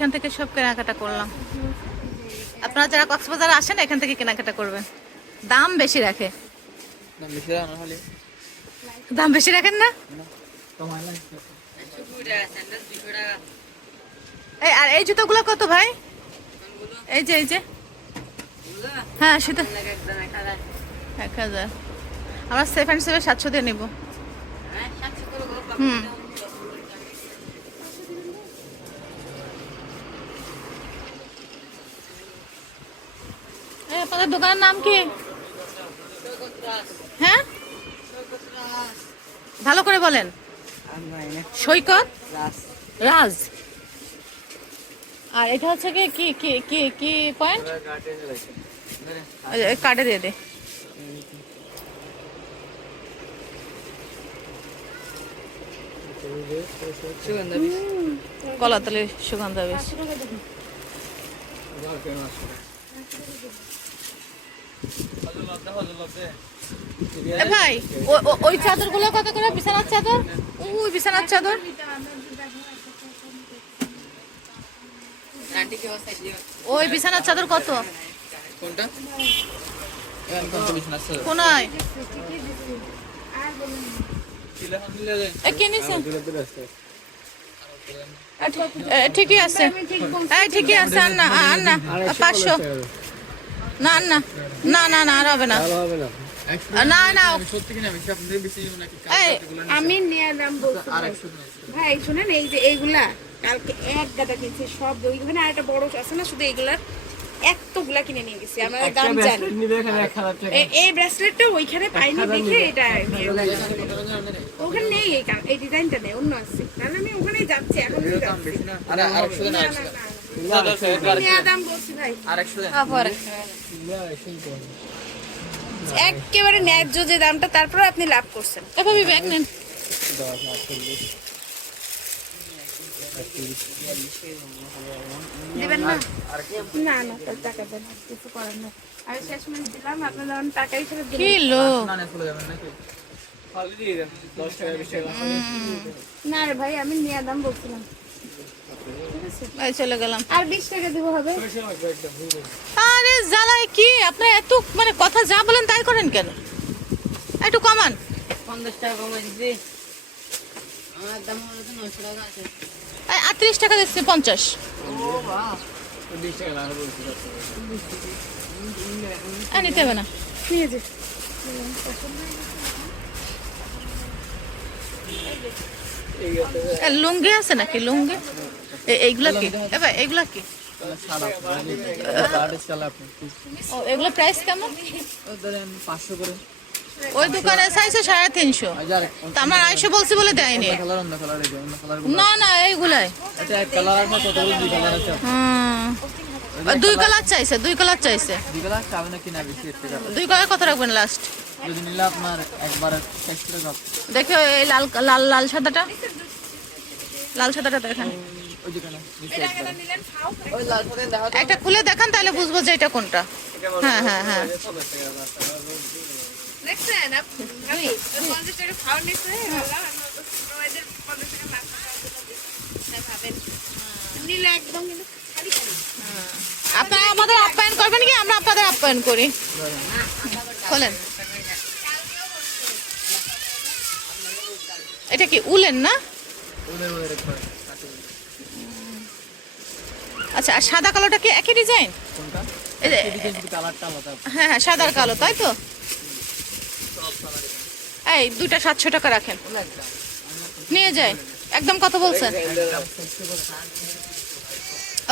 এখান থেকে সব কেনাকাটা করলাম। আপনারা যারা কক্সবাজার আসেন এখান থেকে কেনাকাটা করবেন। দাম বেশি রাখে। দাম বেশি রাখেন না? এই আর এই জুতোগুলো কত ভাই? এই যে হ্যাঁ সেটা 1000। আমরা 7.7 দিয়ে নিব। হুম আপনাদের দোকানের নাম কি? হ্যাঁ ভালো করে বলেন। সৈকত রাজ। আর এটা হচ্ছে কি কি কি কি কি পয়েন্ট? কার্ডে দিয়ে দে। কলাতলি সুগন্ধা বেশ। ভাই ওই চাদর গুলো কত করে? বিছানার চাদর, ওই বিছানার চাদর ওই বিছানার চাদর কত? কোনটা? কোনায় ঠিকই আছে, ঠিকই আছে। আর না 500 না না না না না আর হবে না। না না আমি নেওয়ার দাম বলছি ভাই। শুনেন এই যে এইগুলা কালকে এক গাদা কিনছে সব, ওইখানে আর একটা বড় আছে না, শুধু এইগুলার এতগুলা কিনে নিয়ে গেছি। আমরা দাম জানি। এই ব্রেসলেটটা ওইখানে পাইনি দেখে এটা ওখানে নেই। এই ডিজাইনটা নেই, অন্য আছে। তাহলে আমি ওখানেই যাচ্ছি এখন। একেবারে ন্যায্য যে দামটা, তারপর আপনি লাভ করছেন। এভাবে ব্যাগ নেন। দিবেন না? না না তার টাকা দেন, কিছু করার না। আমি শেষ মাস দিলাম, আপনারা টাকা হিসেবে দিলেন। কি লোক না রে ভাই, আমি নেওয়ার দাম বলছিলাম। চলে গেলাম। আর 20 টাকা দিব হবে। আরে জ্বালায় কি আপনার এত মানে কথা যা বলেন তাই করেন কেন? একটু কমান। 50 টাকা কমাই দিছি। আমার দাম হলো তো 900 টাকা আছে। 38 টাকা দিচ্ছি 50। ও বাহ, 20 টাকা লাগা বলছি। নিতে হবে না, নিয়ে যে লুঙ্গি আছে নাকি? লুঙ্গি এইগুলা কি? এবার এইগুলা কি? এগুলো প্রাইস কেমন? 500 করে। ওই দোকানে চাইছে 350। আমার 250 বলছি বলে দেয়নি। না না এইগুলাই দুই কালার চাইছে, দুই কালার চাইছে। দুই কালার কত রাখবেন লাস্ট? দেখো এই লাল লাল লাল সাদাটা, লাল সাদাটা দেখেন। একটা খুলে দেখান তাহলে বুঝবো যে এটা কোনটা। হ্যাঁ হ্যাঁ হ্যাঁ আপনারা আমাদের আপ্যায়ন করবেন কি আমরা আপনাদের আপ্যায়ন করি? বলেন। এটা কি উলেন না? আচ্ছা, আর সাদা কালোটা কি একই ডিজাইন? হ্যাঁ হ্যাঁ সাদার কালো, তাই তো? এই দুইটা 700 টাকা রাখেন, নিয়ে যায়। একদম কত বলছেন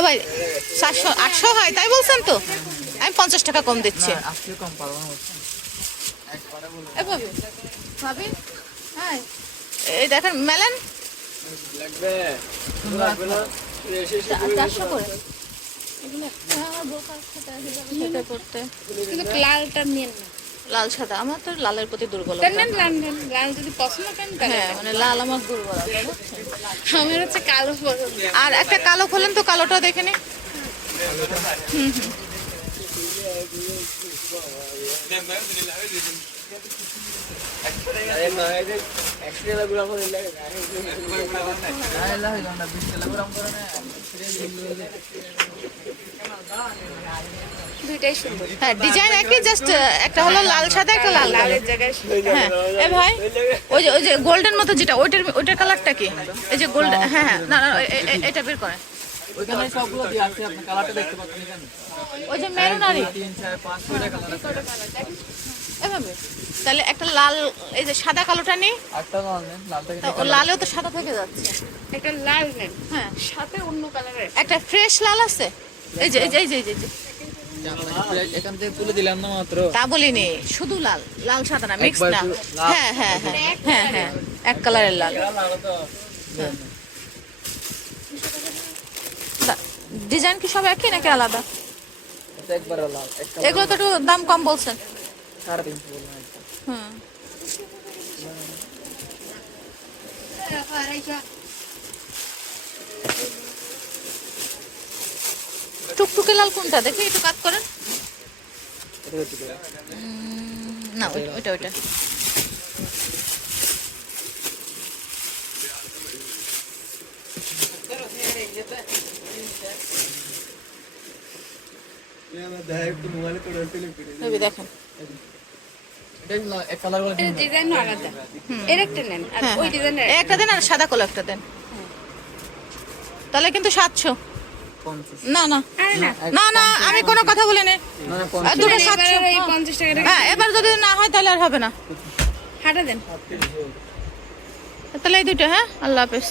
ভাই? 700 800 হয় তাই বলছেন তো? আমি 50 টাকা কম দিচ্ছি। হ্যাঁ এই দেখেন মেলেন 400 করে। লালটা নিয়ে লাল সাদা, আমার তো লালের প্রতি দুর্বলতা। লাল যদি পছন্দ করেন হ্যাঁ মানে লাল আমার দুর্বলতা। আমার হচ্ছে কালো পছন্দ। আর একটা কালো খোলেন তো, কালোটা দেখে নি। দুইটাই সুন্দর। হ্যাঁ ডিজাইন একই, জাস্ট একটা হলো লাল সাদা, একটা লাল কালো। লালের জায়গায় হ্যাঁ এ ভাই, ওই যে গোল্ডেন মতো যেটা, ওইটার কালারটা কি? এই যে গোল্ডেন, হ্যাঁ হ্যাঁ, না না এটা বের করে। ওইখানে সবগুলো দিয়ে আছে, আপনি কালারটা দেখতে পাচ্ছেন এখানে। ওই যে মেরুন আরই 3 4 5 6টা কালার আছে। এভাবে। তাহলে একটা লাল, এই যে সাদা কালোটা নেই, আটটা লাল নেন, লালটা তা ও লালেও তো সাদা থেকে যাচ্ছে। একটা লাল নেন, হ্যাঁ সাথে অন্য কালারের। একটা ফ্রেশ লাল আছে, এই যে এই যে এই যে এই যে এখান থেকে তুলে দিলাম না মাত্র। তা বলিনি, শুধু লাল, লাল সাদা না, মিক্স একবার না। শুধু লাল। হ্যাঁ হ্যাঁ হ্যাঁ হ্যাঁ হ্যাঁ, এক কালারের লাল। ডিজাইন কি সব একই নাকি আলাদা? এটা একবার লাল, এক কালার এগুলো তো একটু দাম কম বলছেন। 350 বললাম একটা। হুম। টুকটুকে লাল কোনটা দেখি একটু কাট করেন। এটা একটু করে। না ওইটা ওইটা। ভেবে দেখেন। এটা এক কালার বলে এর ডিজাইনও আলাদা। এর একটা নেন, আর হ্যাঁ, ওই হ্যাঁ। ডিজাইনের এই একটা দেন আর সাদা কালো একটা দেন। তাহলে কিন্তু 700। 50। না না আরে না, না না, আমি কোনো কথা বলিনি। না না আর দুটো এবার 700। ওই 50 টাকা হ্যাঁ এবার যদি না হয় তাহলে আর হবে না। হাঁটা দেন। তাহলে এই দুটো, হ্যাঁ, আল্লাহ হাফেজ।